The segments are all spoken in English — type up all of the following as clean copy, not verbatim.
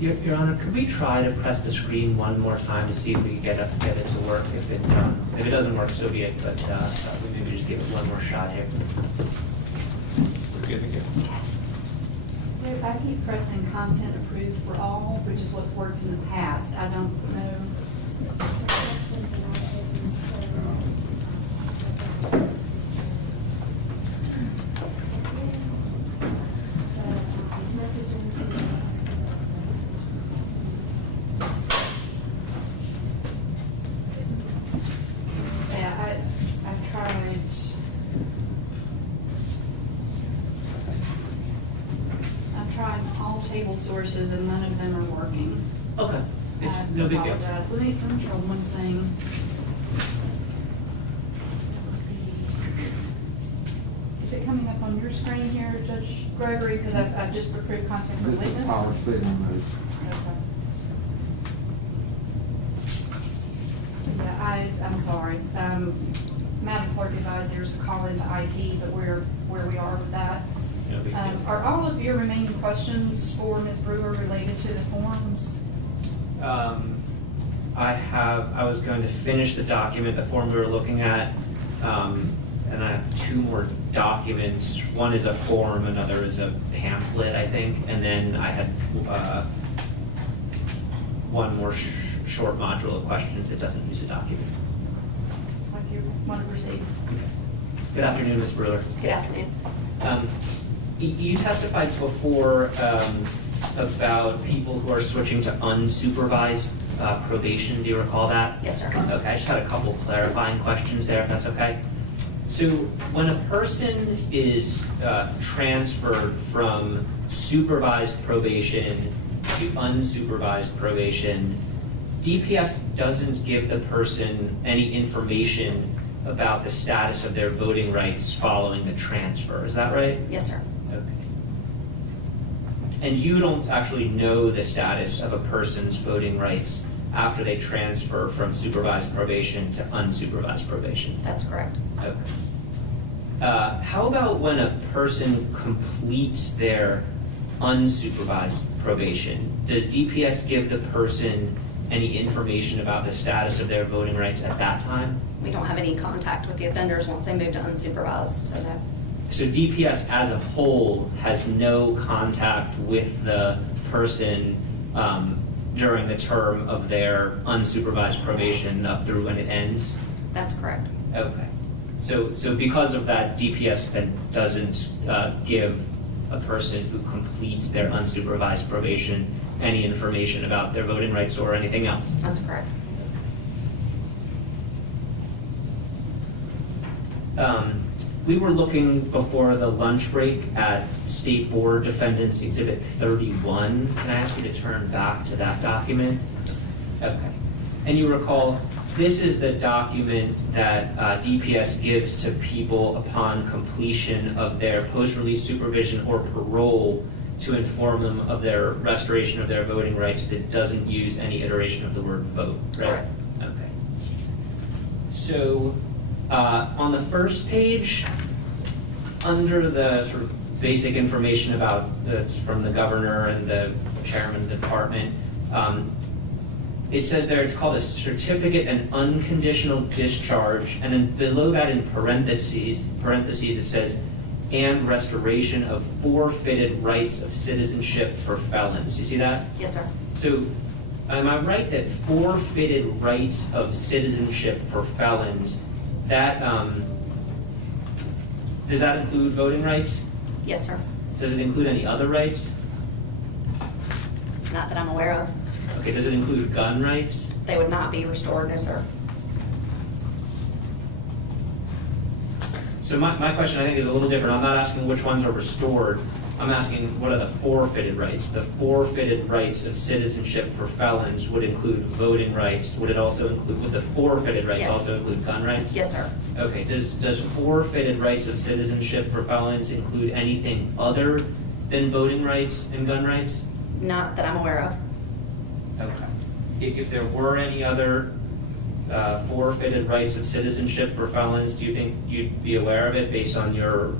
Your Honor, could we try to press the screen one more time to see if we can get it to work? If it doesn't work, so be it, but we maybe just give it one more shot here. We're good to go. So I keep pressing content approved for all, which is what's worked in the past. I don't know. Table sources and none of them are working. Okay, it's no big deal. Let me try one thing. Is it coming up on your screen here, Judge Gregory? Because I've just approved content for This witness. is power setting those. Okay. Yeah, I'm sorry. Madam Clerk advised there's a call into IT, but where we are with that. No big deal. Are all of your remaining questions for Ms. Brewer related to the forms? I was going to finish the document, the form we were looking at, and I have two more documents. One is a form, another is a pamphlet, I think, and then I had one more short module of questions that doesn't use a document. If you want to proceed. Good afternoon, Ms. Brewer. Good afternoon. You testified before about people who are switching to unsupervised probation. Do you recall that? Yes, sir. Okay, I just had a couple clarifying questions there, if that's okay. So when a person is transferred from supervised probation to unsupervised probation, DPS doesn't give the person any information about the status of their voting rights following the transfer. Is that right? Yes, sir. Okay. And you don't actually know the status of a person's voting rights after they transfer from supervised probation to unsupervised probation? That's correct. Okay. How about when a person completes their unsupervised probation? Does DPS give the person any information about the status of their voting rights at that time? We don't have any contact with the offenders once they move to unsupervised, so no. So DPS as a whole has no contact with the person during the term of their unsupervised probation up through when it ends? That's correct. Okay. So because of that, DPS then doesn't give a person who completes their unsupervised probation any information about their voting rights or anything else? That's correct. We were looking before the lunch break at State Board Defendants Exhibit 31. Can I ask you to turn back to that document? Okay. And you recall, this is the document that DPS gives to people upon completion of their post-release supervision or parole to inform them of their restoration of their voting rights that doesn't use any iteration of the word vote, right? Correct. Okay. So on the first page, under the sort of basic information about from the governor and the chairman of the department, it says there it's called a certificate and unconditional discharge, and then below that in parentheses it says, and restoration of forfeited rights of citizenship for felons. You see that? Yes, sir. So am I right that forfeited rights of citizenship for felons, that does that include voting rights? Yes, sir. Does it include any other rights? Not that I'm aware of. Okay, does it include gun rights? They would not be restored, no, sir. So my question, I think, is a little different. I'm not asking which ones are restored. I'm asking what are the forfeited rights? The forfeited rights of citizenship for felons would include voting rights. Would it also include, would the forfeited rights Yes. also include gun rights? Yes, sir. Okay, does forfeited rights of citizenship for felons include anything other than voting rights and gun rights? Not that I'm aware of. Okay. If there were any other forfeited rights of citizenship for felons, do you think you'd be aware of it based on your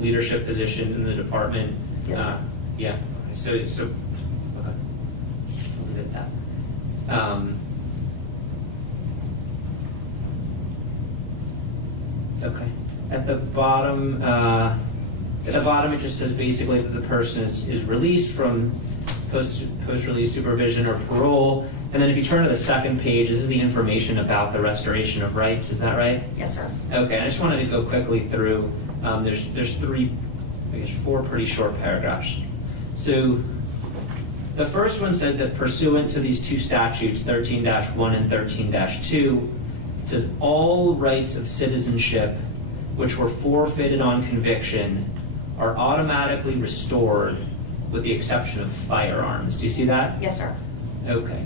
leadership position in the department? Yes, sir. Yeah. Okay. So okay. Okay. At the bottom, it just says basically that the person is released from post-release supervision or parole. And then if you turn to the second page, this is the information about the restoration of rights. Is that right? Yes, sir. Okay, I just wanted to go quickly through. There's four pretty short paragraphs. So the first one says that pursuant to these two statutes, 13-1 and 13-2, to all rights of citizenship which were forfeited on conviction are automatically restored with the exception of firearms. Do you see that? Yes, sir. Okay.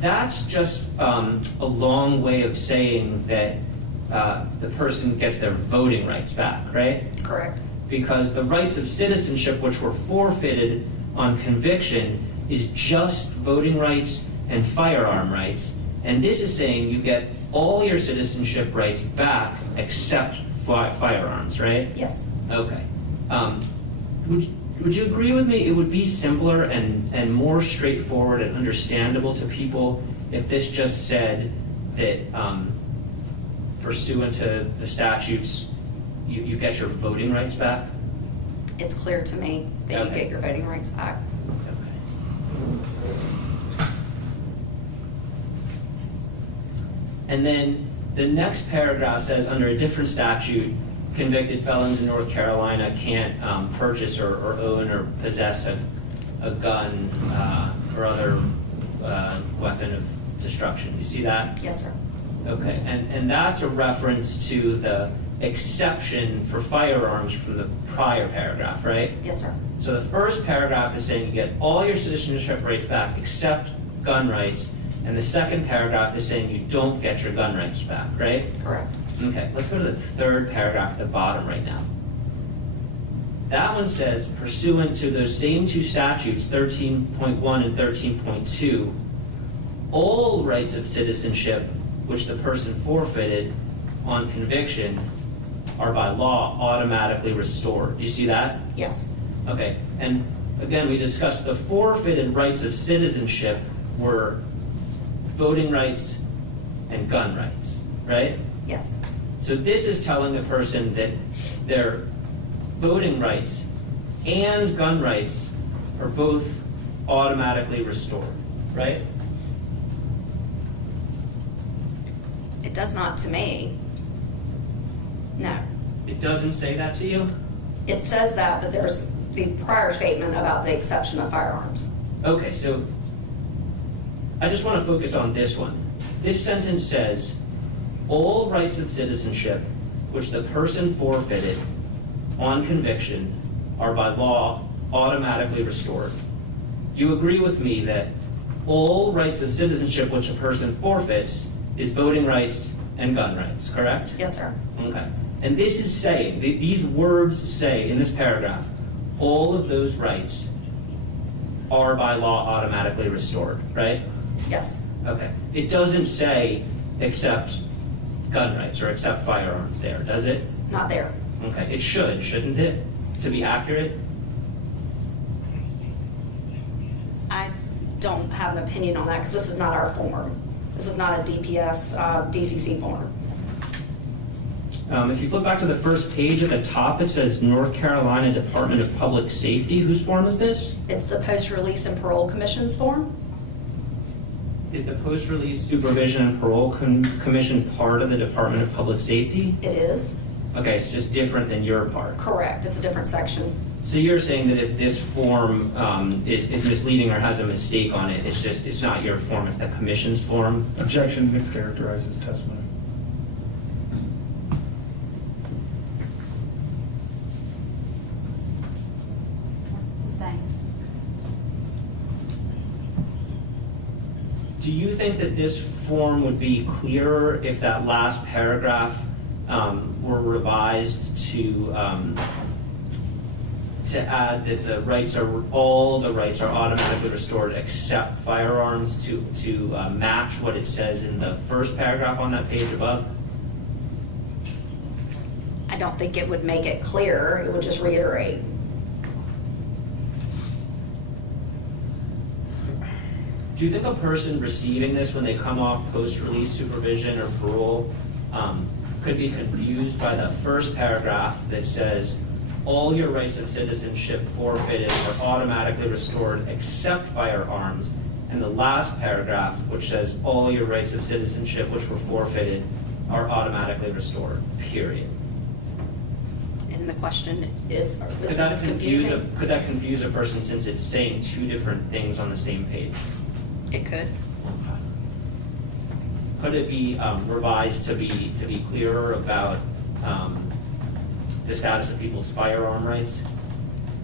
That's just a long way of saying that the person gets their voting rights back, right? Correct. Because the rights of citizenship which were forfeited on conviction is just voting rights and firearm rights. And this is saying you get all your citizenship rights back except firearms, right? Yes. Okay. Would you agree with me? It would be simpler and more straightforward and understandable to people if this just said that pursuant to the statutes, you get your voting rights back? It's clear to me that you Okay. get your voting rights back. And then the next paragraph says, under a different statute, convicted felons in North Carolina can't purchase or own or possess a gun or other weapon of destruction. You see that? Yes, sir. Okay, and that's a reference to the exception for firearms from the prior paragraph, right? Yes, sir. So the first paragraph is saying you get all your citizenship rights back except gun rights, and the second paragraph is saying you don't get your gun rights back, right? Correct. Okay, let's go to the third paragraph at the bottom right now. That one says, pursuant to those same two statutes, 13.1 and 13.2, all rights of citizenship which the person forfeited on conviction are by law automatically restored. You see that? Yes. Okay, and again, we discussed the forfeited rights of citizenship were voting rights and gun rights, right? Yes. So this is telling the person that their voting rights and gun rights are both automatically restored, right? It does not to me. No. It doesn't say that to you? It says that, but there's the prior statement about the exception of firearms. Okay, so I just want to focus on this one. This sentence says, all rights of citizenship which the person forfeited on conviction are by law automatically restored. You agree with me that all rights of citizenship which a person forfeits is voting rights and gun rights, correct? Yes, sir. Okay. And this is saying, these words say in this paragraph, all of those rights are by law automatically restored, right? Yes. Okay. It doesn't say except gun rights or except firearms there, does it? Not there. Okay. It should, shouldn't it? To be accurate? I don't have an opinion on that because this is not our form. This is not a DPS, DCC form. If you flip back to the first page at the top, it says North Carolina Department of Public Safety. Whose form is this? It's the Post-Release and Parole Commission's form. Is the Post-Release Supervision and Parole Commission part of the Department of Public Safety? It is. Okay, it's just different than your part. Correct. It's a different section. So you're saying that if this form is misleading or has a mistake on it, it's not your form, it's the commission's form? Objection, mischaracterizes testimony. Sustained. Do you think that this form would be clearer if that last paragraph were revised to add that all the rights are automatically restored except firearms to match what it says in the first paragraph on that page above? I don't think it would make it clearer. It would just reiterate. do you think a person receiving this when they come off post-release supervision or parole could be confused by the first paragraph that says, all your rights of citizenship forfeited are automatically restored except firearms, and the last paragraph, which says all your rights of citizenship which were forfeited are automatically restored, period? And the question is Could this that is confuse confusing? could that confuse a person since it's saying two different things on the same page? It could. Okay. Could it be revised to be clearer about the status of people's firearm rights?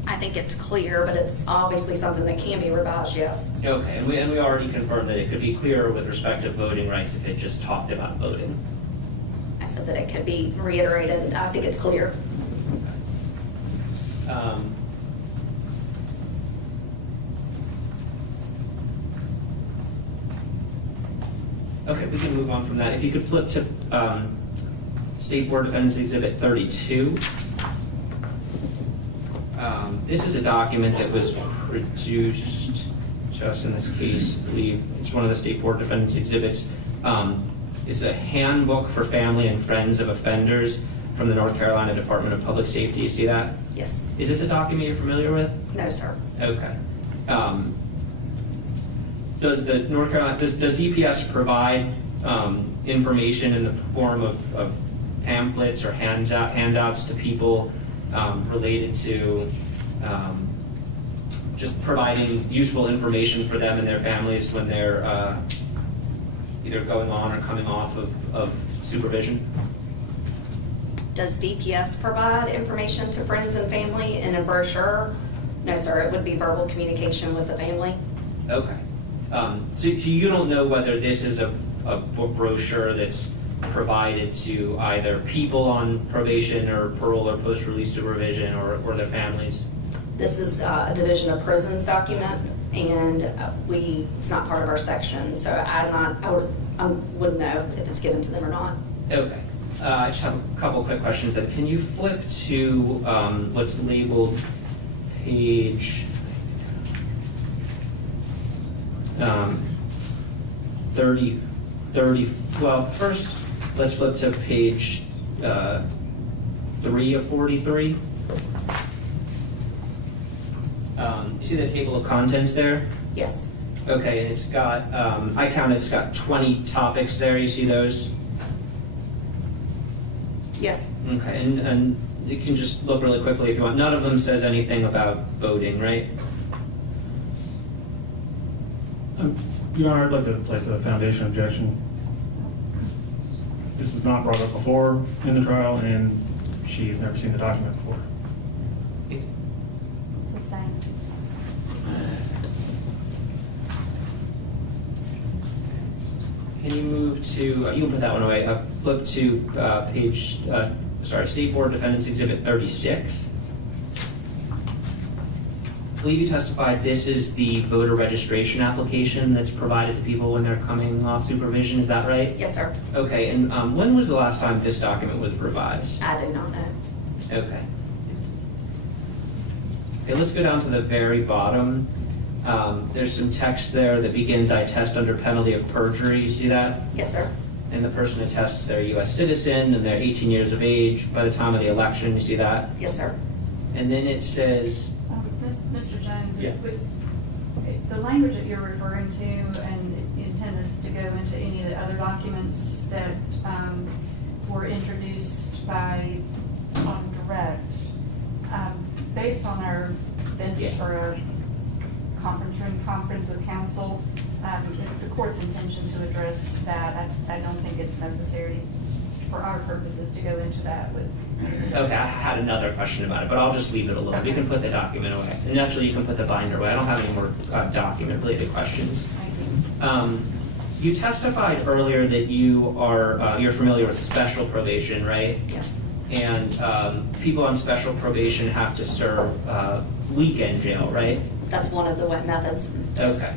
I think it's clear, but it's obviously something that can be revised, yes. Okay, and we already confirmed that it could be clearer with respect to voting rights if it just talked about voting. I said that it could be reiterated. I think it's clear. Okay, we can move on from that. If you could flip to State Board Defendants Exhibit 32. This is a document that was produced just in this case, I believe it's one of the State Board Defendants Exhibits. It's a handbook for family and friends of offenders from the North Carolina Department of Public Safety. You see that? Yes. Is this a document you're familiar with? No, sir. Okay. Does DPS provide information in the form of pamphlets or handouts to people related to just providing useful information for them and their families when they're either going on or coming off of supervision? Does DPS provide information to friends and family in a brochure? No, sir. It would be verbal communication with the family. Okay. So you don't know whether this is a brochure that's provided to either people on probation or parole or post-release supervision or their families? This is a Division of Prisons document, and it's not part of our section, so I wouldn't know if it's given to them or not. Okay. I just have a couple quick questions then. Can you flip to what's labeled page 30, well, first, let's flip to page 3 of 43. You see the table of contents there? Yes. Okay, and it's got, I counted, it's got 20 topics there. You see those? Yes. Okay, and you can just look really quickly if you want. None of them says anything about voting, right? Your Honor, I'd like to place a foundation objection. This was not brought up before in the trial, and she's never seen the document before. Sustained. Can you move to, you can put that one away, flip to page, State Board Defendants Exhibit 36. I believe you testified this is the voter registration application that's provided to people when they're coming off supervision, is that right? Yes, sir. Okay, and when was the last time this document was revised? I do not know. Okay. Okay, let's go down to the very bottom. There's some text there that begins, I attest under penalty of perjury. You see that? Yes, sir. And the person attests they're a U.S. citizen and they're 18 years of age by the time of the election. You see that? Yes, sir. And then it says, Mr. Jones, Yeah. the language that you're referring to, and you intend us to go into any of the other documents that were introduced on direct, based on our bench or our conference with counsel, it's the court's intention to address that. I don't think it's necessary for our purposes to go into that with. okay, I had another question about it, but I'll just leave it alone. Okay. You can put the document away. And actually, you can put the binder away. I don't have any more document-related questions. Thank you. You testified earlier that you're familiar with special probation, right? Yes. And people on special probation have to serve weekend jail, right? That's one of the methods. Okay.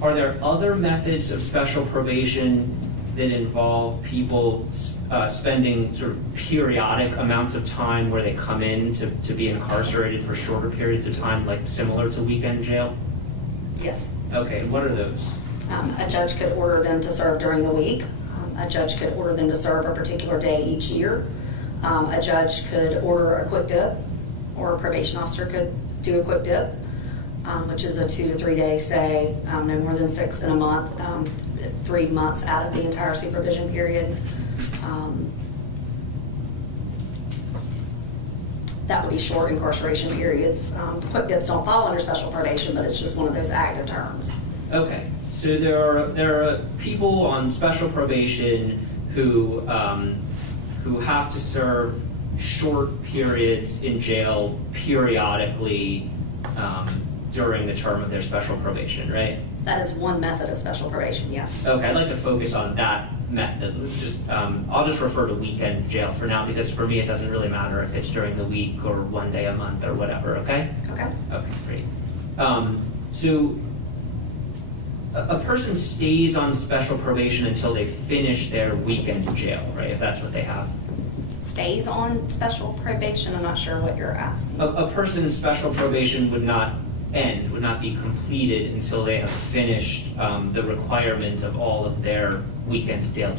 Are there other methods of special probation that involve people spending sort of periodic amounts of time where they come in to be incarcerated for shorter periods of time, like similar to weekend jail? Yes. Okay, and what are those? A judge could order them to serve during the week. A judge could order them to serve a particular day each year. A judge could order a quick dip, or a probation officer could do a quick dip, which is a 2 to 3 day stay, no more than 6 in a month, 3 months out of the entire supervision period. That would be short incarceration periods. Quick dips don't fall under special probation, but it's just one of those active terms. Okay, so there are people on special probation who have to serve short periods in jail periodically during the term of their special probation, right? That is one method of special probation, yes. Okay, I'd like to focus on that method. I'll just refer to weekend jail for now, because for me it doesn't really matter if it's during the week or 1 day a month or whatever, okay? Okay. Okay, great. So a person stays on special probation until they finish their weekend jail, right, if that's what they have? Stays on special probation, I'm not sure what you're asking. A person's special probation would not end, would not be completed until they have finished the requirement of all of their weekend jail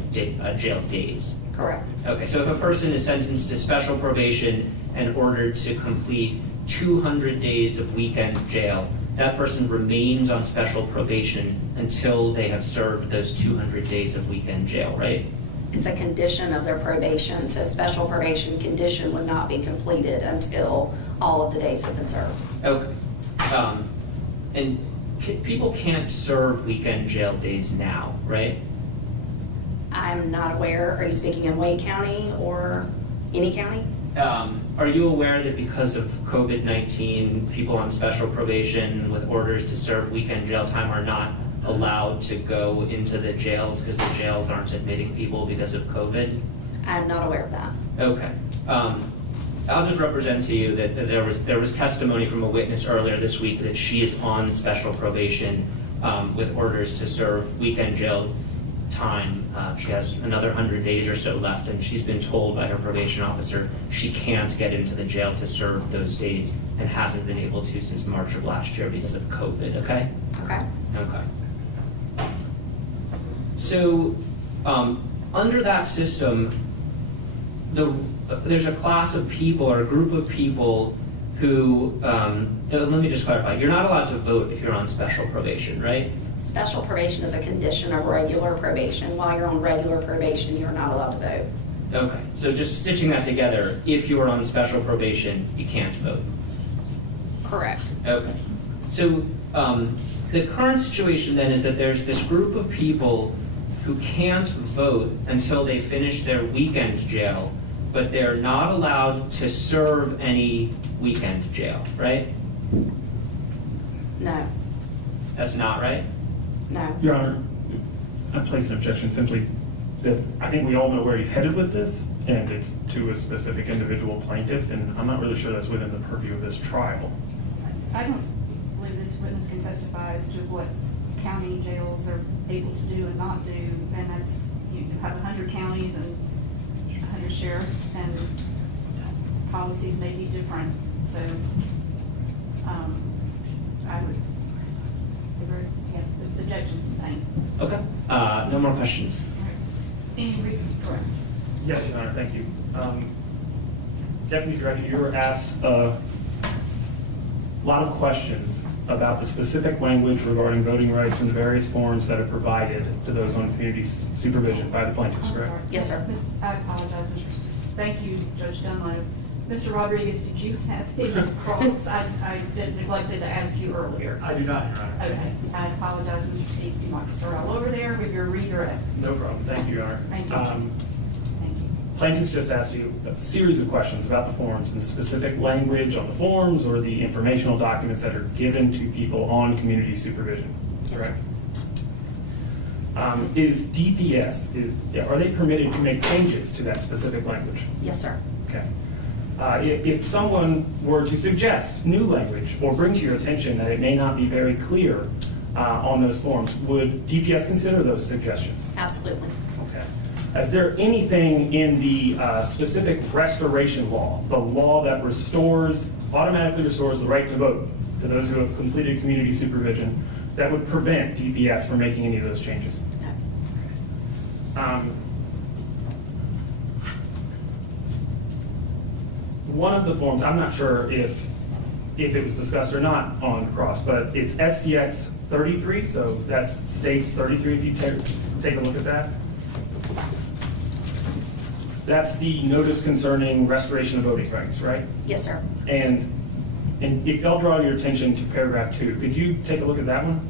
days. Correct. Okay, so if a person is sentenced to special probation and ordered to complete 200 days of weekend jail, that person remains on special probation until they have served those 200 days of weekend jail, right? It's a condition of their probation, so special probation condition would not be completed until all of the days have been served. Okay. And people can't serve weekend jail days now, right? I'm not aware, are you speaking in Wade County or any county? Are you aware that because of COVID-19, people on special probation with orders to serve weekend jail time are not allowed to go into the jails because the jails aren't admitting people because of COVID? I'm not aware of that. Okay. I'll just represent to you that there was testimony from a witness earlier this week that she is on special probation with orders to serve weekend jail time. She has another 100 days or so left, and she's been told by her probation officer she can't get into the jail to serve those days and hasn't been able to since March of last year because of COVID, okay? Okay. Okay. So, under that system, there's a class of people or a group of people who, let me just clarify, you're not allowed to vote if you're on special probation, right? Special probation is a condition of regular probation. While you're on regular probation, you're not allowed to vote. Okay, so just stitching that together, if you are on special probation, you can't vote. Correct. Okay, so the current situation then is that there's this group of people who can't vote until they finish their weekend jail, but they're not allowed to serve any weekend jail, right? No. That's not right? No. Your Honor, I place an objection simply that I think we all know where he's headed with this, and it's to a specific individual plaintiff, and I'm not really sure that's within the purview of this trial. I don't believe this witness can testify as to what county jails are able to do and not do, and that's, you have 100 counties and 100 sheriffs, and policies may be different, so I would agree, yeah, the objection sustained. Okay, no more questions. Correct. Yes, Your Honor, thank you. Deputy Director, you were asked a lot of questions about the specific language regarding voting rights in the various forms that are provided to those on community supervision by the plaintiffs, I'm correct? sorry. Yes, sir. I apologize, Mr. Thank you, Judge Dunlop. Mr. Rodriguez, did you have any cross? I neglected to ask you earlier. I do not, Your Honor. Okay, I apologize, Mr. Steve. You might start all over there with your redirect. No problem. Thank you, Your Honor. Thank you. Thank you. Plaintiffs just asked you a series of questions about the forms and specific language on the forms or the informational documents that are given to people on community supervision, Yes, correct? Is DPS, are they permitted to make changes to that specific language? Yes, sir. Okay. If someone were to suggest new language or bring to your attention that it may not be very clear on those forms, would DPS consider those suggestions? Absolutely. Okay. Is there anything in the specific restoration law, the law that automatically restores the right to vote to those who have completed community supervision, that would prevent DPS from making any of those changes. One of the forms, I'm not sure if it was discussed or not on cross, but it's SDX 33, so that's states 33 if you take a look at that. That's the notice concerning restoration of voting rights, right? Yes, sir. And if I'll draw your attention to paragraph 2, could you take a look at that one?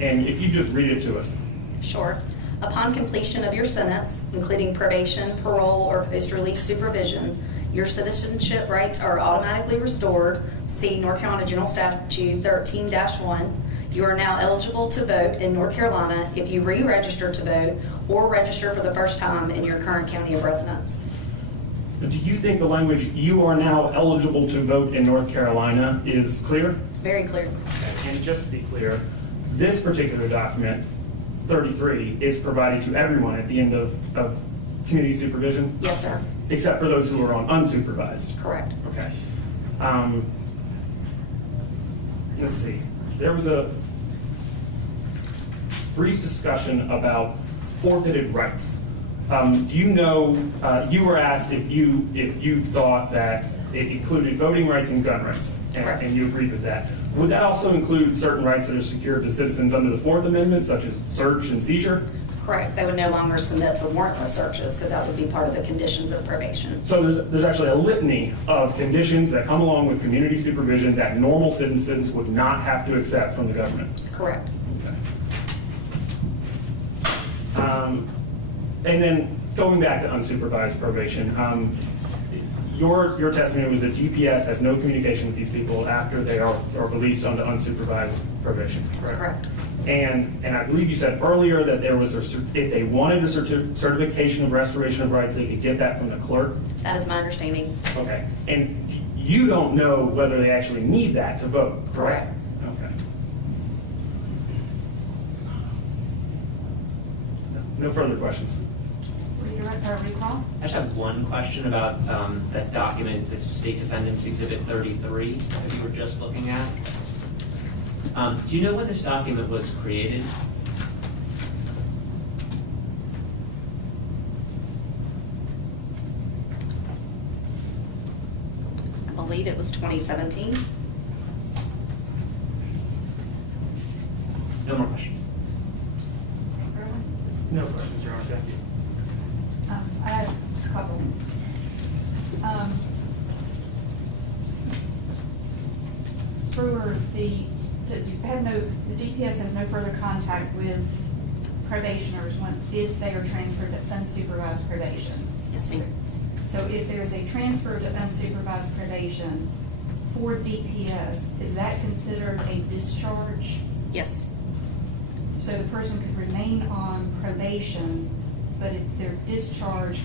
And if you just read it to us. Sure. Upon completion of your sentence, including probation, parole, or post-release supervision, your citizenship rights are automatically restored. See North Carolina General Statute 13-1. You are now eligible to vote in North Carolina if you re-register to vote or register for the first time in your current county of residence. Do you think the language, "you are now eligible to vote in North Carolina," is clear? Very clear. And just to be clear, this particular document, 33, is provided to everyone at the end of community supervision? Yes, sir. Except for those who are on unsupervised? Correct. Okay. Let's see. There was a brief discussion about forfeited rights. Do you know, you were asked if you thought that it included voting rights and gun rights, and you agreed with that. Would that also include certain rights that are secured to citizens under the Fourth Amendment, such as search and seizure? Correct. They would no longer submit to warrantless searches because that would be part of the conditions of probation. So there's actually a litany of conditions that come along with community supervision that normal citizens would not have to accept from the government. Correct. Okay. And then going back to unsupervised probation, your testimony was that GPS has no communication with these people after they are released onto unsupervised probation, correct? That's correct. And I believe you said earlier that there was if they wanted a certification of restoration of rights, they could get that from the clerk? That is my understanding. Okay. And you don't know whether they actually need that to vote, correct? Okay. No further questions. Recross? I just have one question about that document, that's State Defendants Exhibit 33 that you were just looking at. Do you know when this document was created? I believe it was 2017. No more questions. No questions, Your Honor. Thank you. I have a couple. Brewer, the DPS has no further contact with probationers if they are transferred to unsupervised probation. Yes, ma'am. So if there's a transfer to unsupervised probation for DPS, is that considered a discharge? Yes. So the person could remain on probation, but they're discharged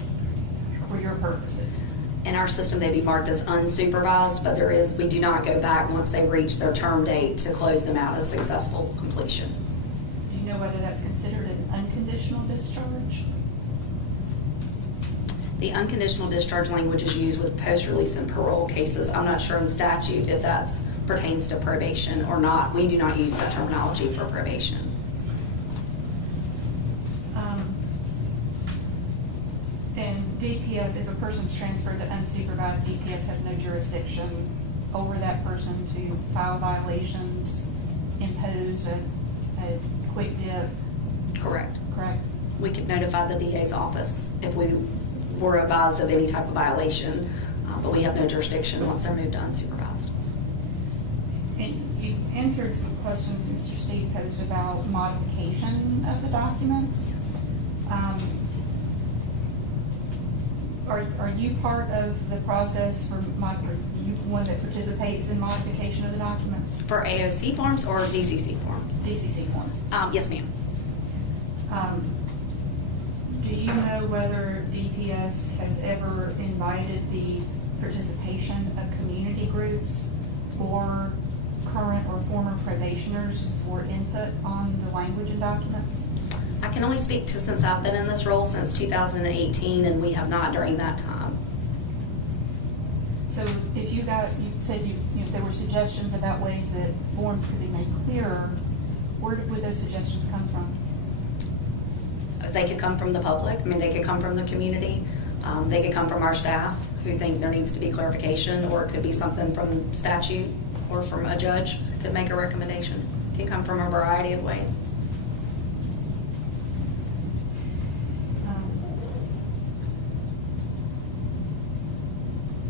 for your purposes? In our system, they'd be marked as unsupervised, but we do not go back once they reach their term date to close them out as successful completion. Do you know whether that's considered an unconditional discharge? The unconditional discharge language is used with post-release and parole cases. I'm not sure in statute if that pertains to probation or not. We do not use that terminology for probation. And DPS, if a person's transferred to unsupervised, DPS has no jurisdiction over that person to file violations, impose a quick dip, Correct. correct? We could notify the DA's office if we were advised of any type of violation, but we have no jurisdiction once they're moved to unsupervised. And you answered some questions Mr. Steve posed about modification of the documents. Are you part of the process for are you one that participates in modification of the documents? For AOC forms or DCC forms? DCC forms. Yes, ma'am. Do you know whether DPS has ever invited the participation of community groups or current or former probationers for input on the language and documents? I can only speak to since I've been in this role since 2018, and we have not during that time. So if you said there were suggestions about ways that forms could be made clearer, Where would those suggestions come from? They could come from the public, I mean, they could come from the community, they could come from our staff who think there needs to be clarification, or it could be something from statute or from a judge could make a recommendation. It could come from a variety of ways.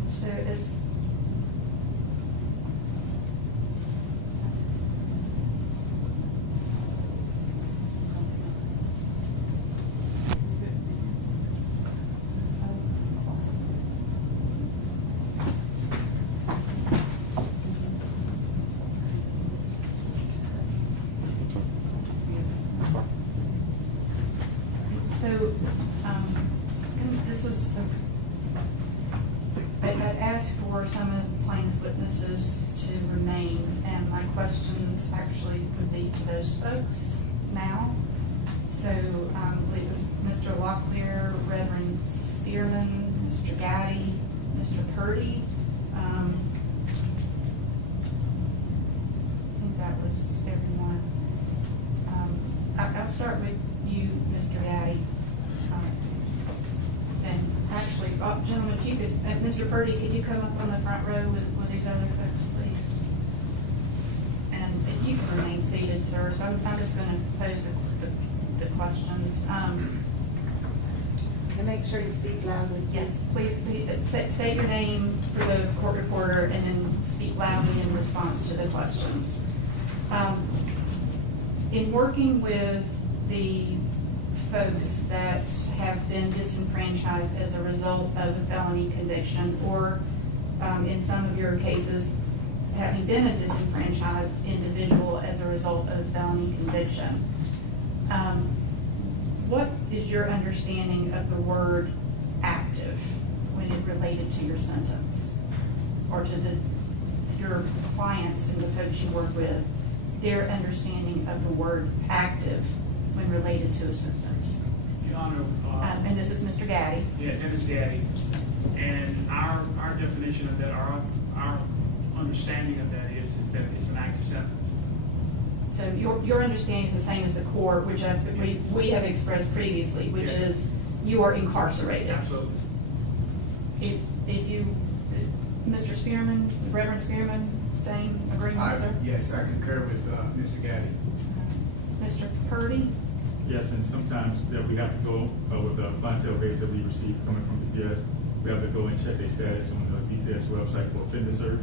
So is, so, this was, I'd asked for some of the plaintiff's witnesses to remain, and my questions actually would be to those folks now. So, I believe it was Mr. Locklear, Reverend Spearman, Mr. Gaddy, Mr. Purdy. I think that was everyone. I'll start with you, Mr. Gaddy. And actually, gentlemen, if you could, Mr. Purdy, could you come up on the front row with these other folks, please? And you can remain seated, sir, so I'm just going to pose the questions. And make sure you speak loudly. Yes, please, state your name for the court reporter and then speak loudly in response to the questions. In working with the folks that have been disenfranchised as a result of a felony conviction, or in some of your cases, having been a disenfranchised individual as a result of a felony conviction, what is your understanding of the word active when it related to your sentence, or to your clients and the folks you work with, their understanding of the word active when related to a sentence? Your Honor, And this is Mr. Gaddy. yeah, Dennis Gaddy, and our definition of that, our understanding of that is that it's an active sentence. So your understanding is the same as the court, which we have expressed previously, which Yeah. is you are incarcerated. Absolutely. If you, Mr. Spearman, Reverend Spearman, same agreement, sir? Yes, I concur with Mr. Gaddy. Mr. Purdy? Yes, and sometimes that we have to go with the clientele base that we receive coming from DPS. We have to go and check their status on the DPS website for offender search.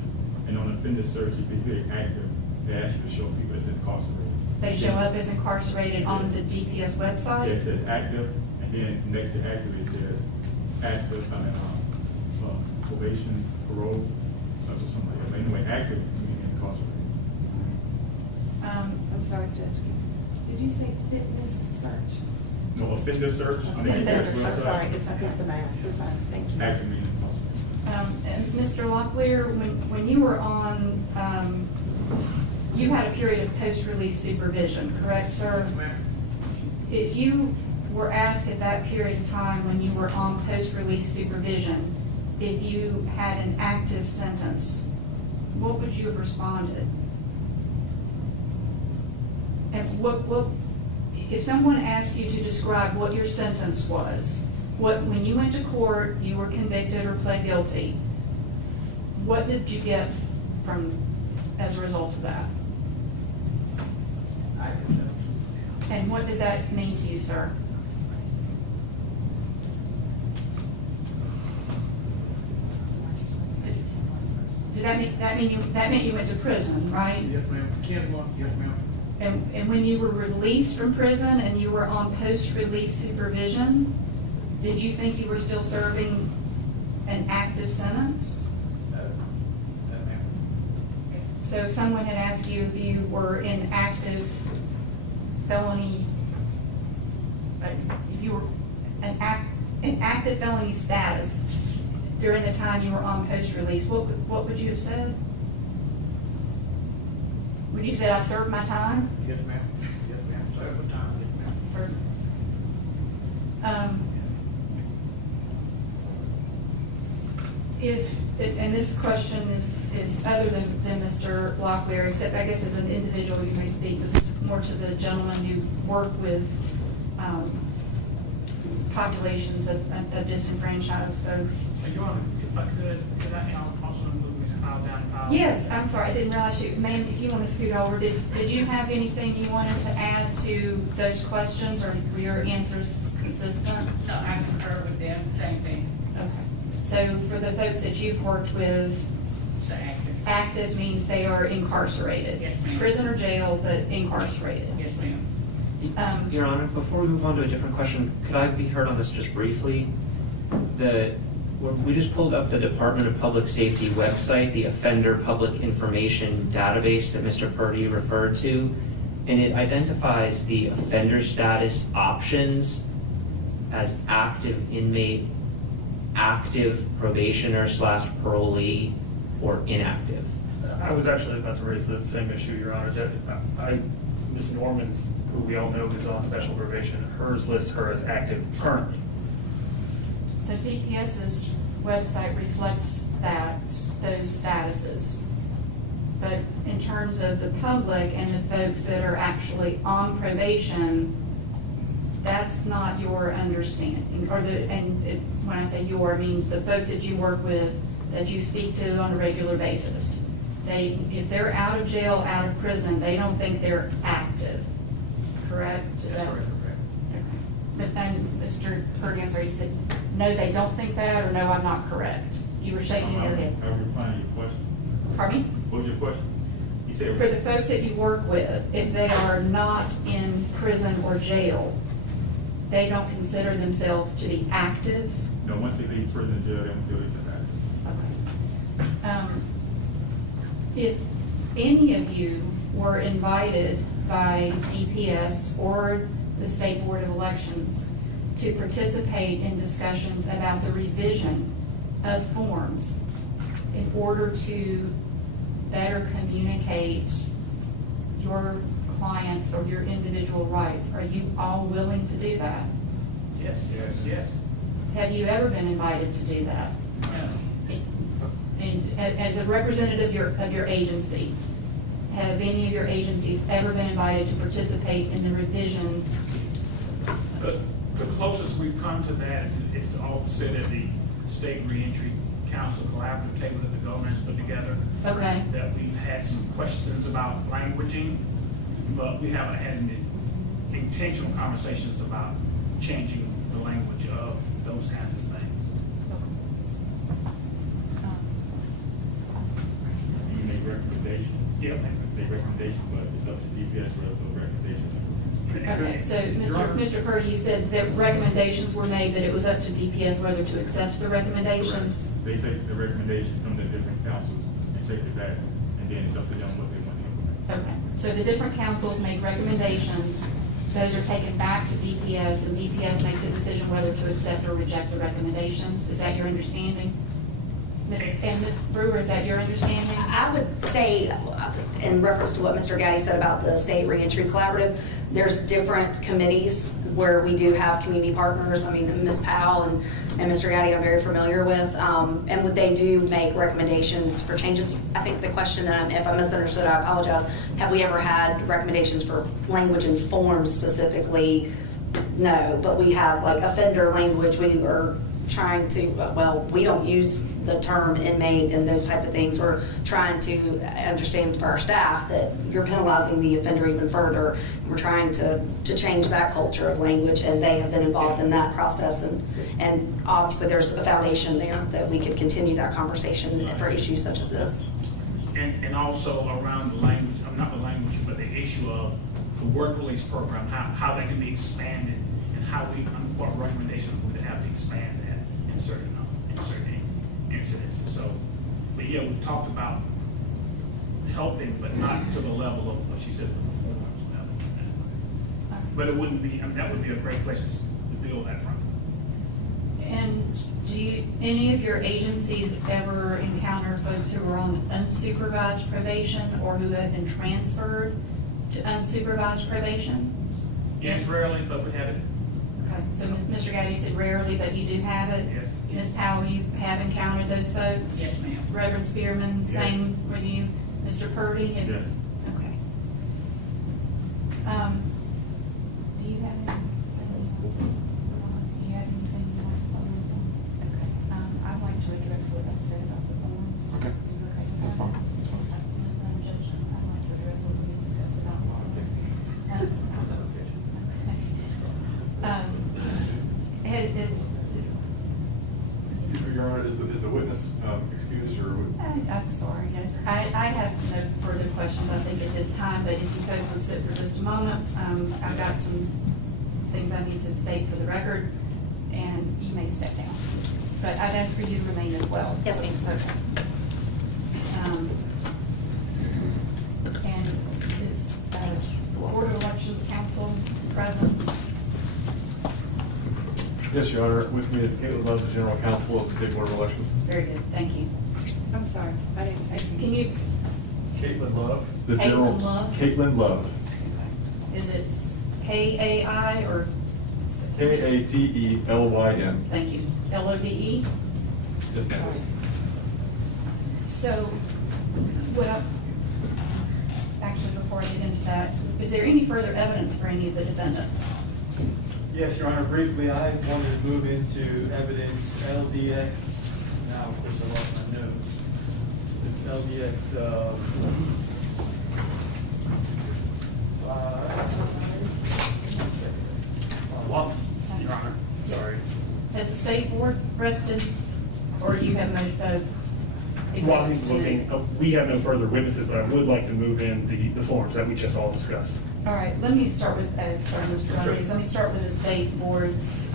And on offender search, if they click active, they actually show people that's incarcerated. They show up as incarcerated on the DPS website? Yeah, it says active, and then next to active, it says active, probation, parole, or something like that. But anyway, active meaning incarcerated. I'm sorry, Judge. Did you say fitness search? No, offender search on the Offender DPS search, website. Sorry, it's the math. You're fine. Thank you. Active meaning incarcerated. And Mr. Locklear, when you were on, you had a period of post-release supervision, correct, sir? If you were asked at that period of time when you were on post-release supervision, if you had an active sentence, what would you have responded? And if someone asked you to describe what your sentence was, when you went to court, you were convicted or pled guilty, what did you get as a result of that? And what did that mean to you, sir? Did that mean you went to prison, right? Yes, ma'am. Yes, ma'am. And when you were released from prison and you were on post-release supervision, did you think you were still serving an active sentence? No, ma'am. So if someone had asked you if you were in active felony, if you were in active felony status during the time you were on post-release, what would you have said? Would you say, I've served my time? Yes, ma'am. Yes, ma'am. Serve the time. Yes, ma'am. Sir. And this question is other than Mr. Locklear, except I guess as an individual you may speak, but more to the gentleman who worked with populations of disenfranchised folks. Your Honor, if I could I also move Ms. Kyle down? Yes, I'm sorry, I didn't realize you, ma'am, if you want to scoot over, did you have anything you wanted to add to those questions, or were your answers consistent? No, I concur with them, same thing. Okay. So for the folks that you've worked with, The active. active means they are incarcerated? Yes, ma'am. Prison or jail, but incarcerated? Yes, ma'am. Your Honor, before we move on to a different question, could I be heard on this just briefly? We just pulled up the Department of Public Safety website, the Offender Public Information Database that Mr. Purdy referred to, and it identifies the offender status options as active inmate, active probationer / parolee, or inactive. I was actually about to raise the same issue, Your Honor, that Ms. Norman's, who we all know is on special probation, hers lists her as active currently. So DPS's website reflects those statuses. But in terms of the public and the folks that are actually on probation, that's not your understanding. When I say your, I mean the folks that you work with, that you speak to on a regular basis. If they're out of jail, out of prison, they don't think they're active, correct? That's correct. Okay. But then, Mr. Purdy, I'm sorry, you said, no, they don't think that, or no, I'm not correct? You were shaking your head. I'm replying to your question. Pardon me? What was your question? You said. For the folks that you work with, if they are not in prison or jail, they don't consider themselves to be active? No, once they leave prison and jail, they don't feel it's active. Okay. If any of you were invited by DPS or the State Board of Elections to participate in discussions about the revision of forms in order to better communicate your clients or your individual rights, are you all willing to do that? Yes, yes, yes. Have you ever been invited to do that? No. And as a representative of your agency, have any of your agencies ever been invited to participate in the revision? The closest we've come to that is to all sit at the State Reentry Council collaborative table that the government's put together. Okay. That we've had some questions about languaging, but we haven't had any intentional conversations about changing the language of those kinds of things. You make recommendations. Yeah. Make recommendations, but it's up to DPS whether those recommendations are. Okay, so Mr. Purdy, you said that recommendations were made, that it was up to DPS whether to accept the recommendations? They take the recommendation from the different councils and take it back, and then it's up to them what they want to implement. Okay, so the different councils make recommendations, those are taken back to DPS, and DPS makes a decision whether to accept or reject the recommendations. Is that your understanding? And Ms. Brewer, is that your understanding? I would say, in reference to what Mr. Gaddy said about the State Reentry Collaborative, there's different committees where we do have community partners. I mean, Ms. Powell and Mr. Gaddy I'm very familiar with, and what they do make recommendations for changes. I think the question, if I misunderstood, I apologize, have we ever had recommendations for language and form specifically? No, but we have like offender language. We are trying to, well, we don't use the term inmate and those type of things. We're trying to understand for our staff that you're penalizing the offender even further. We're trying to change that culture of language, and they have been involved in that process. And obviously there's a foundation there that we could continue that conversation for issues such as this. And also around the language, not the language, but the issue of the work release program, how that can be expanded, and how what recommendations we would have to expand that in certain incidences. So, but yeah, we've talked about helping, but not to the level of what she said, the performance level. But it wouldn't be, I mean, that would be a great place to build that from. And do any of your agencies ever encounter folks who are on unsupervised probation or who have been transferred to unsupervised probation? Yes, rarely, but we have it. Okay, so Mr. Gaddy, you said rarely, but you do have it? Yes. Ms. Powell, you have encountered those folks? Yes, ma'am. Reverend Spearman, Yes. same with you? Mr. Purdy? Yes. Okay. Do you have anything you want to follow up on? Okay. I'd like to address what I said about the forms. Okay. Are you okay with that? That's fine. Okay. I'd like to address what we discussed about the forms. Okay. Your Honor, is the witness excused or? I'm sorry, yes. I have no further questions, I think, at this time, but if you folks would sit for just a moment, I've got some things I need to state for the record, and you may step down. But I'd ask for you to remain as well. Yes, ma'am. Okay. And is the Board of Elections Council present? Yes, Your Honor. With me is Caitlin Love, the General Counsel of the State Board of Elections. Very good, thank you. I'm sorry, I didn't. Can you, Caitlin Love? Caitlin Love? Caitlin Love. is it K-A-I or? K-A-T-E-L-Y-N. Thank you. L-O-V-E? Yes, ma'am. So, actually, before I get into that, is there any further evidence for any of the defendants? Yes, Your Honor, briefly, I wanted to move into evidence LDX. Now, of course, I lost my notes. It's LDX, Your Honor, sorry. Has the state board rested, or you have no While he's exhibits to? looking, we have no further witnesses, but I would like to move in the forms that we just all discussed. All right, let me start with, sorry, Mr. Rodriguez, let me start with the state board's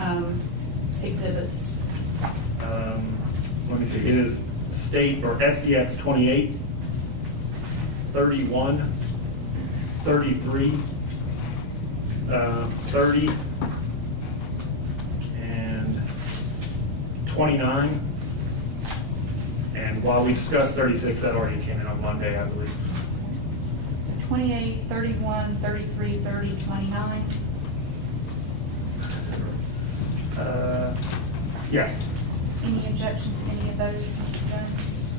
exhibits. Let me see, it is state or SDX 28, 31, 33, 30, and 29. And while we discussed 36, that already came in on Monday, I believe. So 28, 31, 33, 30, 29. Yes. Any objection to any of those, Mr. Jones?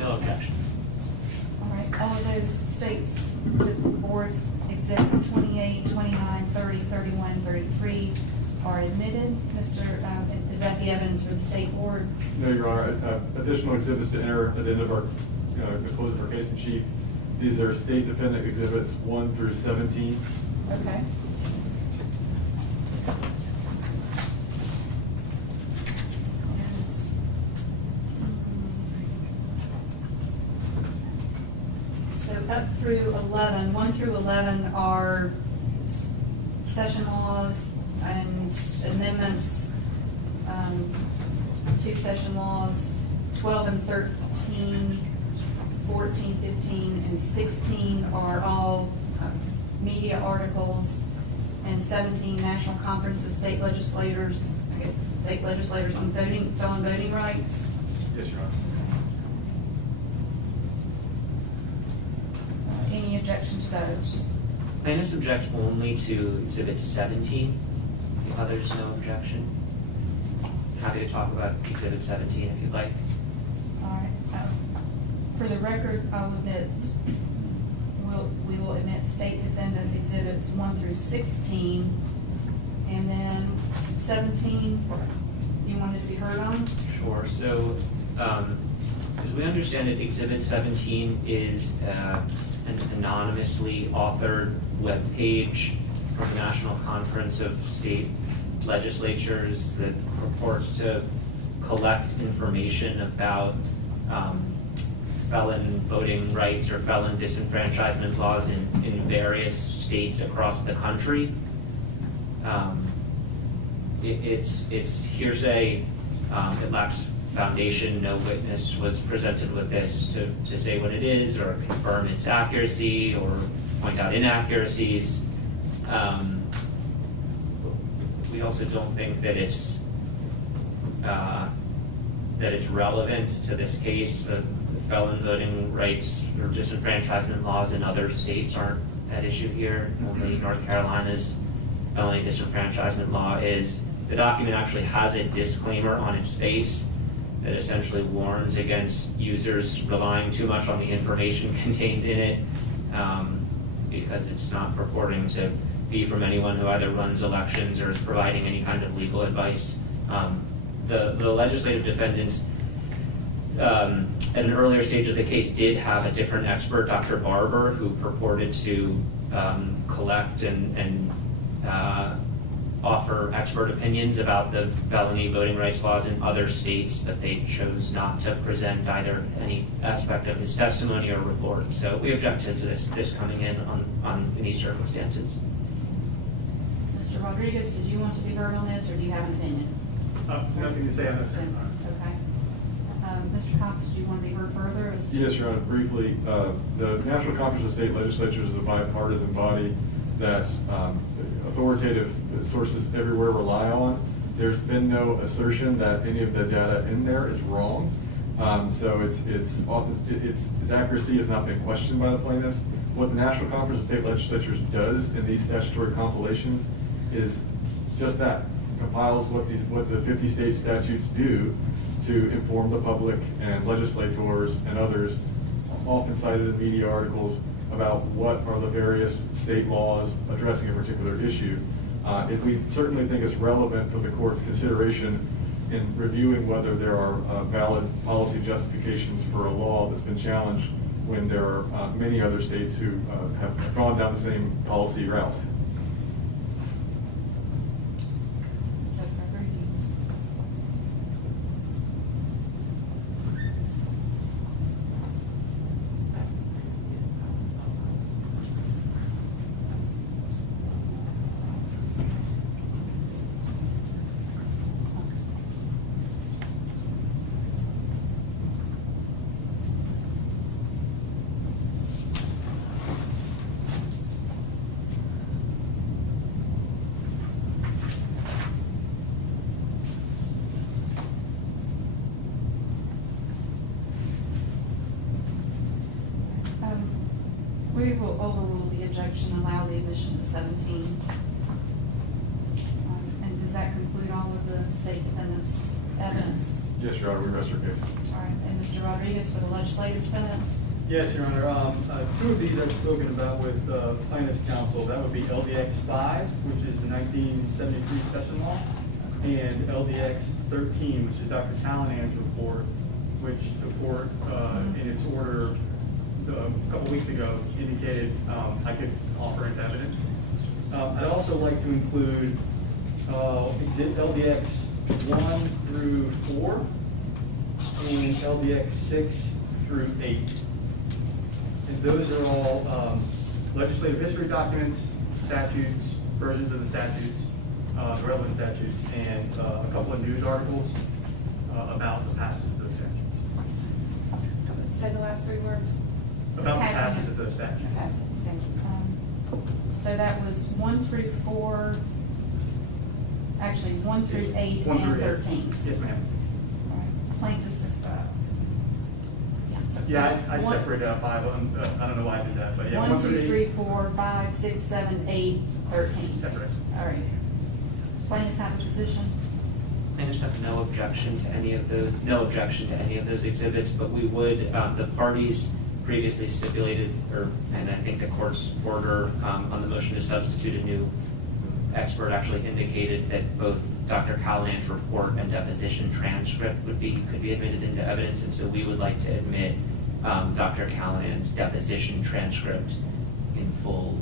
No objection. All right, all of those states, the board's exhibits 28, 29, 30, 31, and 33 are admitted. Mr., is that the evidence for the state board? No, Your Honor. Additional exhibits to enter at the end of our, the close of our case in chief. These are state defendant exhibits 1 through 17. Okay. So up through 11, 1 through 11 are session laws and amendments, 2 session laws, 12 and 13, 14, 15, and 16 are all media articles, and 17 National Conference of State Legislators, I guess state legislators on felon voting rights. Yes, Your Honor. Any objection to those? Plaintiffs object only to Exhibit 17. Others, no objection. Happy to talk about Exhibit 17 if you'd like. All right. For the record, I'll admit, we will admit state defendant exhibits 1 through 16, and then 17, you wanted to be heard on? Sure. So, as we understand it, Exhibit 17 is an anonymously authored webpage from the National Conference of State Legislatures that purports to collect information about felon voting rights or felon disenfranchisement laws in various states across the country. It's hearsay. It lacks foundation. No witness was presented with this to say what it is or confirm its accuracy or point out inaccuracies. We also don't think that it's relevant to this case. The felon voting rights or disenfranchisement laws in other states aren't at issue here. Only North Carolina's felony disenfranchisement law is. The document actually has a disclaimer on its face that essentially warns against users relying too much on the information contained in it, because it's not purporting to be from anyone who either runs elections or is providing any kind of legal advice. The legislative defendants, at an earlier stage of the case, did have a different expert, Dr. Barber, who purported to collect and offer expert opinions about the felony voting rights laws in other states, but they chose not to present either any aspect of his testimony or report. So we objected to this coming in on these circumstances. Mr. Rodriguez, did you want to be heard on this, or do you have an opinion? Nothing to say on this. Okay. Mr. Cox, did you want to be heard further? Yes, Your Honor, briefly, the National Conference of State Legislatures is a bipartisan body that authoritative sources everywhere rely on. There's been no assertion that any of the data in there is wrong. So its accuracy has not been questioned by the plaintiffs. What the National Conference of State Legislatures does in these statutory compilations is just that, compiles what the 50 state statutes do to inform the public and legislators and others, often cited in media articles, about what are the various state laws addressing a particular issue. We certainly think it's relevant for the court's consideration in reviewing whether there are valid policy justifications for a law that's been challenged when there are many other states who have gone down the same policy route. We will overrule the objection, allow the admission of 17. And does that conclude all of the state defendants' evidence? Yes, Your Honor, we rest our case. All right, and Mr. Rodriguez for the legislative defendants? Yes, Your Honor. Two of these I've spoken about with plaintiff's counsel. That would be LDX 5, which is the 1973 session law, and LDX 13, which is Dr. Callahan's report, which the court, in its order a couple weeks ago, indicated I could offer into evidence. I'd also like to include LDX 1 through 4 and LDX 6 through 8. And those are all legislative history documents, statutes, versions of the statutes, the relevant statutes, and a couple of news articles about the passage of those statutes. Say the last three words. About the passage of those statutes. Thank you. So that was 1 through 4, actually 1 through 8 1 and through 8. 13. Yes, ma'am. All right. Plaintiffs. Yeah, I separated out 5 of them. I don't know why I did that, but yeah. 1, 2, 3, 4, 5, 6, 7, 8, 13. Separate. All right. Plaintiffs have a position? Plaintiffs have no objection to any of those exhibits, but we would, the parties previously stipulated, and I think the court's order on the motion to substitute a new expert actually indicated that both Dr. Callahan's report and deposition transcript could be admitted into evidence, and so we would like to admit Dr. Callahan's deposition transcript in full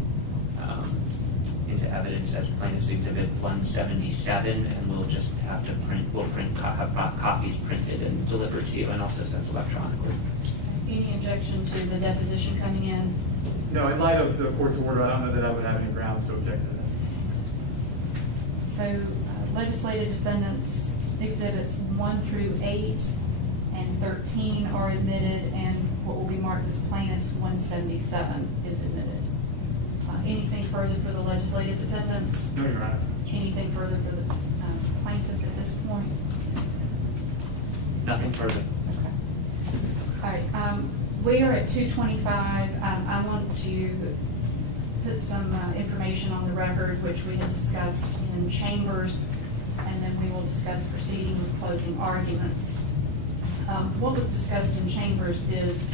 into evidence as Plaintiff's Exhibit 177, and we'll just have to have copies printed and delivered to you, and also sent electronically. Any objection to the deposition coming in? No, in light of the court's order, I don't know that I would have any grounds to object to that. So legislative defendants exhibits 1 through 8 and 13 are admitted, and what will be marked as plaintiffs 177 is admitted. Anything further for the legislative defendants? No, Your Honor. Anything further for the plaintiff at this point? Nothing further. Okay. All right. We are at 2:25. I want to put some information on the record, which we have discussed in chambers, and then we will discuss proceeding with closing arguments. What was discussed in chambers is,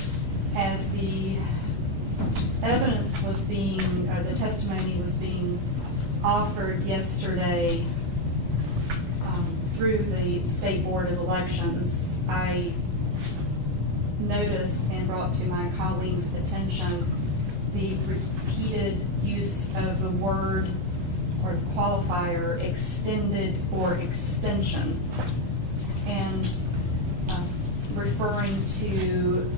as the evidence was being, or the testimony was being offered yesterday through the State Board of Elections, I noticed and brought to my colleagues' attention the repeated use of the word or the qualifier extended or extension. And referring to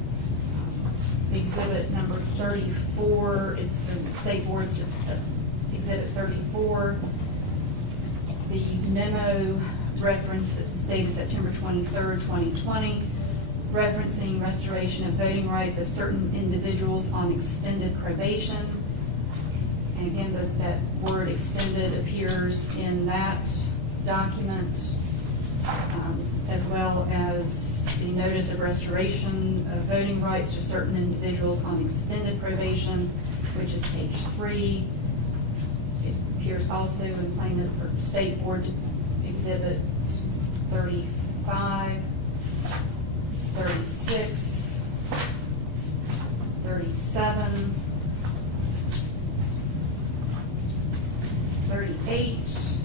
exhibit number 34, it's the State Board's exhibit 34. The memo reference is dated September 23rd, 2020, referencing restoration of voting rights of certain individuals on extended probation. And again, that word extended appears in that document, as well as the notice of restoration of voting rights to certain individuals on extended probation, which is page 3. It appears also in plaintiff or State Board exhibit 35, 36, 37, 38,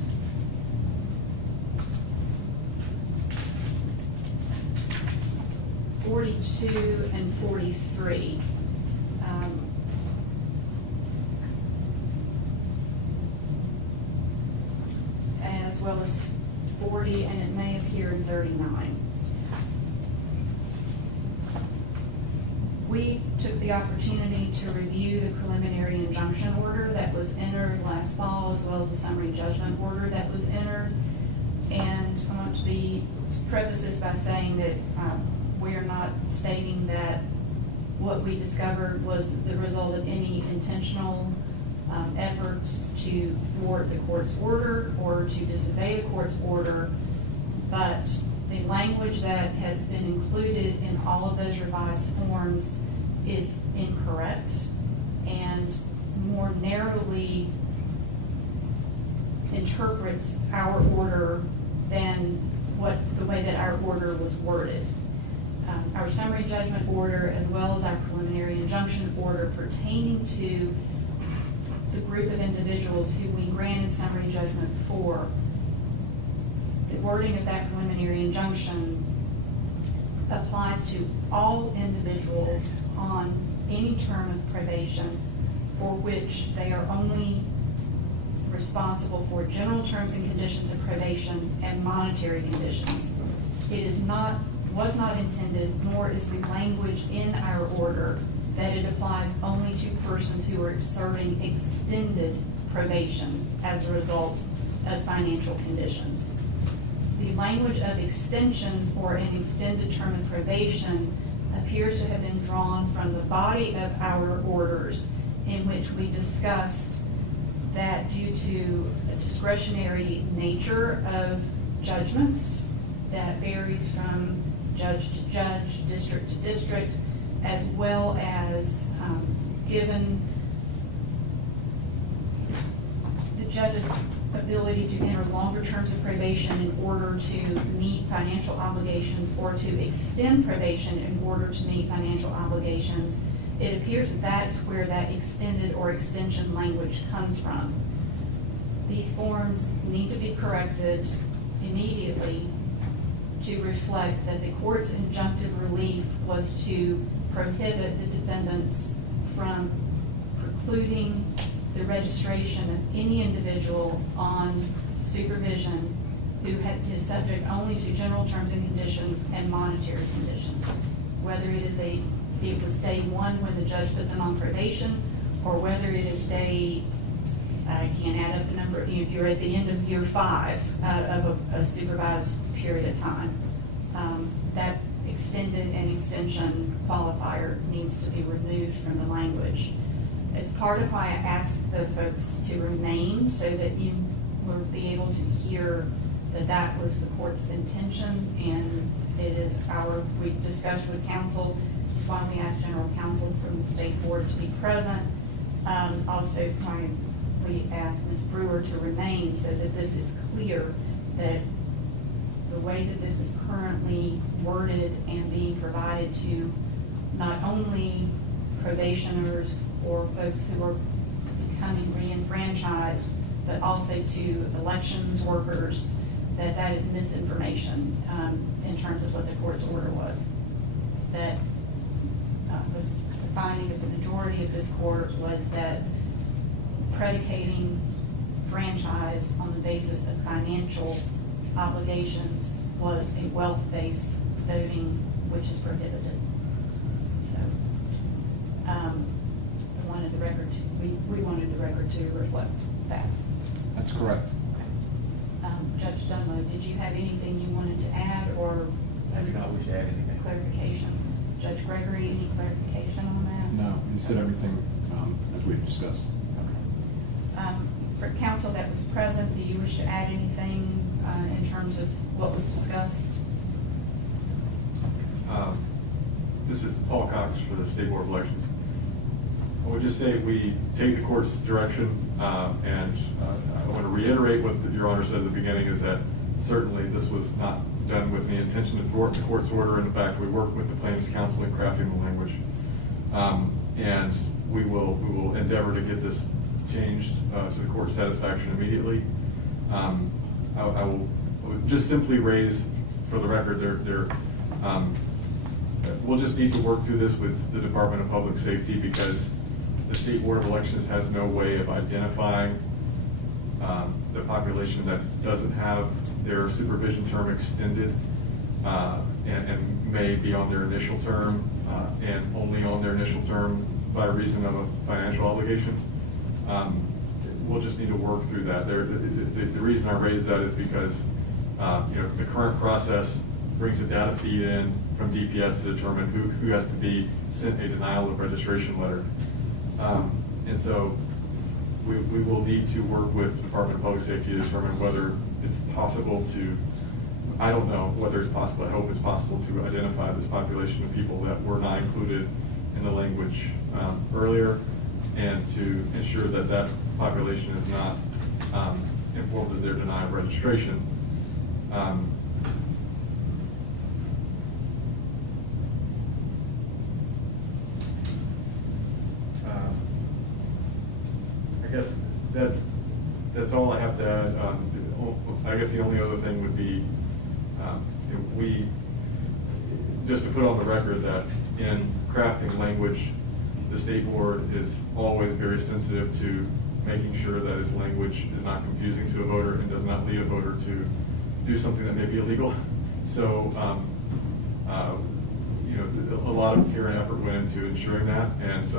42, and 43. As well as 40, and it may appear in 39. We took the opportunity to review the preliminary injunction order that was entered last fall, as well as the summary judgment order that was entered. And I want to preface this by saying that we are not stating that what we discovered was the result of any intentional efforts to thwart the court's order or to disobey the court's order, but the language that has been included in all of those revised forms is incorrect and more narrowly interprets our order than the way that our order was worded. Our summary judgment order, as well as our preliminary injunction order pertaining to the group of individuals who we granted summary judgment for, the wording of that preliminary injunction applies to all individuals on any term of probation for which they are only responsible for general terms and conditions of probation and monetary conditions. It was not intended, nor is the language in our order, that it applies only to persons who are serving extended probation as a result of financial conditions. The language of extensions or an extended term of probation appears to have been drawn from the body of our orders, in which we discussed that due to a discretionary nature of judgments that varies from judge to judge, district to district, as well as given the judge's ability to enter longer terms of probation in order to meet financial obligations or to extend probation in order to meet financial obligations, it appears that that's where that extended or extension language comes from. These forms need to be corrected immediately to reflect that the court's injunctive relief was to prohibit the defendants from precluding the registration of any individual on supervision who is subject only to general terms and conditions and monetary conditions. Whether it was day 1 when the judge put them on probation, or whether it is I can't add up the number, if you're at the end of year 5 of a supervised period of time, that extended and extension qualifier needs to be removed from the language. It's part of why I asked the folks to remain, so that you will be able to hear that that was the court's intention, and it is we discussed with counsel. It's why we asked general counsel from the state board to be present. Also, we asked Ms. Brewer to remain, so that this is clear that the way that this is currently worded and being provided to not only probationers or folks who are becoming re-enfranchised, but also to elections workers, that is misinformation in terms of what the court's order was. That the finding of the majority of this court was that predicating franchise on the basis of financial obligations was a wealth-based voting, which is prohibited. So, we wanted the record to reflect that. That's correct. Judge Dunlow, did you have anything you wanted to add, or I do not wish to add anything. clarification? Judge Gregory, any clarification on that? No, you said everything as we've discussed. For counsel that was present, do you wish to add anything in terms of what was discussed? This is Paul Cox for the State Board of Elections. I would just say we take the court's direction, and I want to reiterate what Your Honor said at the beginning, is that certainly this was not done with the intention to thwart the court's order. In fact, we worked with the plaintiff's counsel in crafting the language. And we will endeavor to get this changed to the court's satisfaction immediately. I will just simply raise, for the record, we'll just need to work through this with the Department of Public Safety, because the State Board of Elections has no way of identifying the population that doesn't have their supervision term extended and may be on their initial term and only on their initial term by reason of a financial obligation. We'll just need to work through that. The reason I raise that is because the current process brings a data feed in from DPS to determine who has to be sent a denial of registration letter. And so we will need to work with the Department of Public Safety to determine whether it's possible to, I don't know whether it's possible, I hope it's possible to identify this population of people that were not included in the language earlier, and to ensure that that population is not informed of their denial of registration. I guess that's all I have to add. I guess the only other thing would be, just to put on the record that in crafting language, the State Board is always very sensitive to making sure that its language is not confusing to a voter and does not lead a voter to do something that may be illegal. So, a lot of care and effort went into ensuring that, and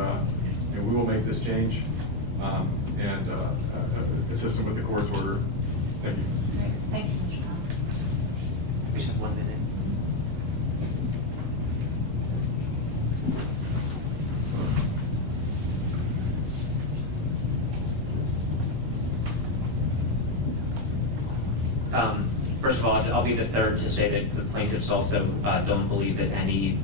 we will make this change and assist them with the court's order. Thank you. Great. Thank you, Mr. Thomas. We just have 1 minute. First of all, I'll be the third to say that the plaintiffs also don't believe that any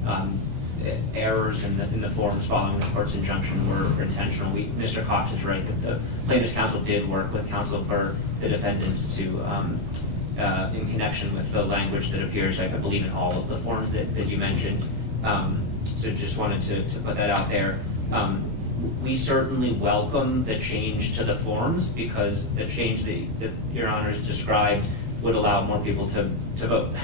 errors in the forms following the court's injunction were intentional. Mr. Cox is right that the plaintiff's counsel did work with counsel for the defendants to, in connection with the language that appears, I believe, in all of the forms that you mentioned. So just wanted to put that out there. We certainly welcome the change to the forms, because the change that Your Honors described would allow more people to vote.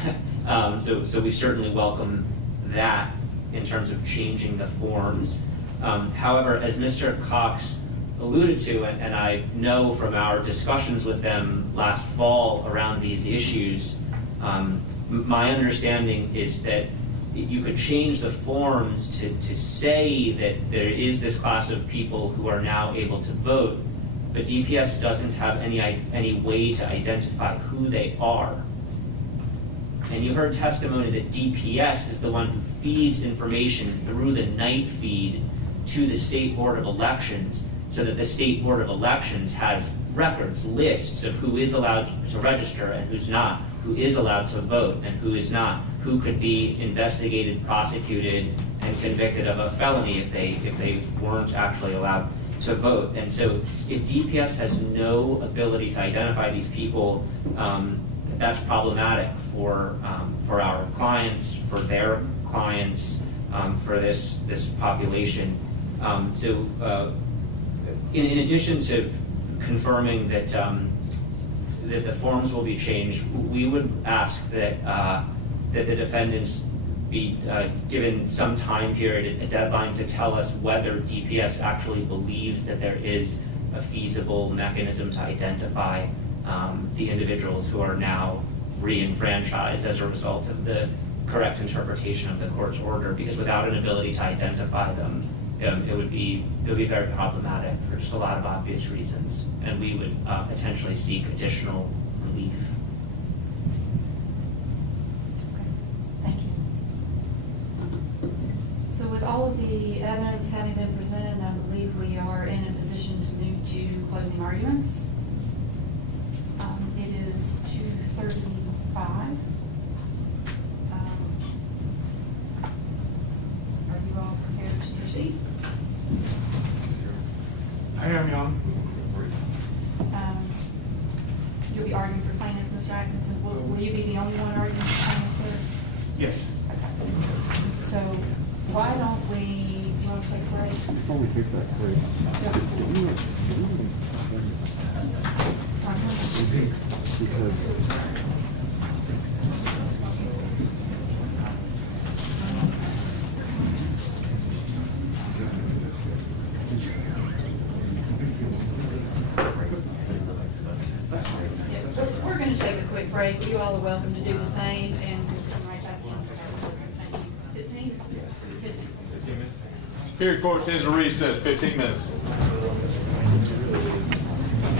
So we certainly welcome that in terms of changing the forms. However, as Mr. Cox alluded to, and I know from our discussions with them last fall around these issues, my understanding is that you could change the forms to say that there is this class of people who are now able to vote, but DPS doesn't have any way to identify who they are. And you heard testimony that DPS is the one who feeds information through the night feed to the State Board of Elections, so that the State Board of Elections has records, lists of who is allowed to register and who's not, who is allowed to vote and who is not, who could be investigated, prosecuted, and convicted of a felony if they weren't actually allowed to vote. And so if DPS has no ability to identify these people, that's problematic for our clients, for their clients, for this population. In addition to confirming that that the forms will be changed, we would ask that that the defendants be given some time period, a deadline, to tell us whether DPS actually believes that there is a feasible mechanism to identify the individuals who are now re-enfranchised as a result of the correct interpretation of the court's order, because without an ability to identify them, it would be very problematic for just a lot of obvious reasons, and we would potentially seek additional relief. Thank you. So with all of the evidence having been presented, I believe we are in a position to move to closing arguments. It is 2:35. Are you all prepared to proceed? I am, Your You'll be arguing for plaintiffs, Mr. Atkinson. Will you be the only one arguing for plaintiffs, sir? Yes. So why don't we, you want to take a break? Before we take that break, because We're going to take a quick break. You all are welcome to do the same, and we'll come right back in. 15? 15 minutes. Period court stands in recess, 15 minutes.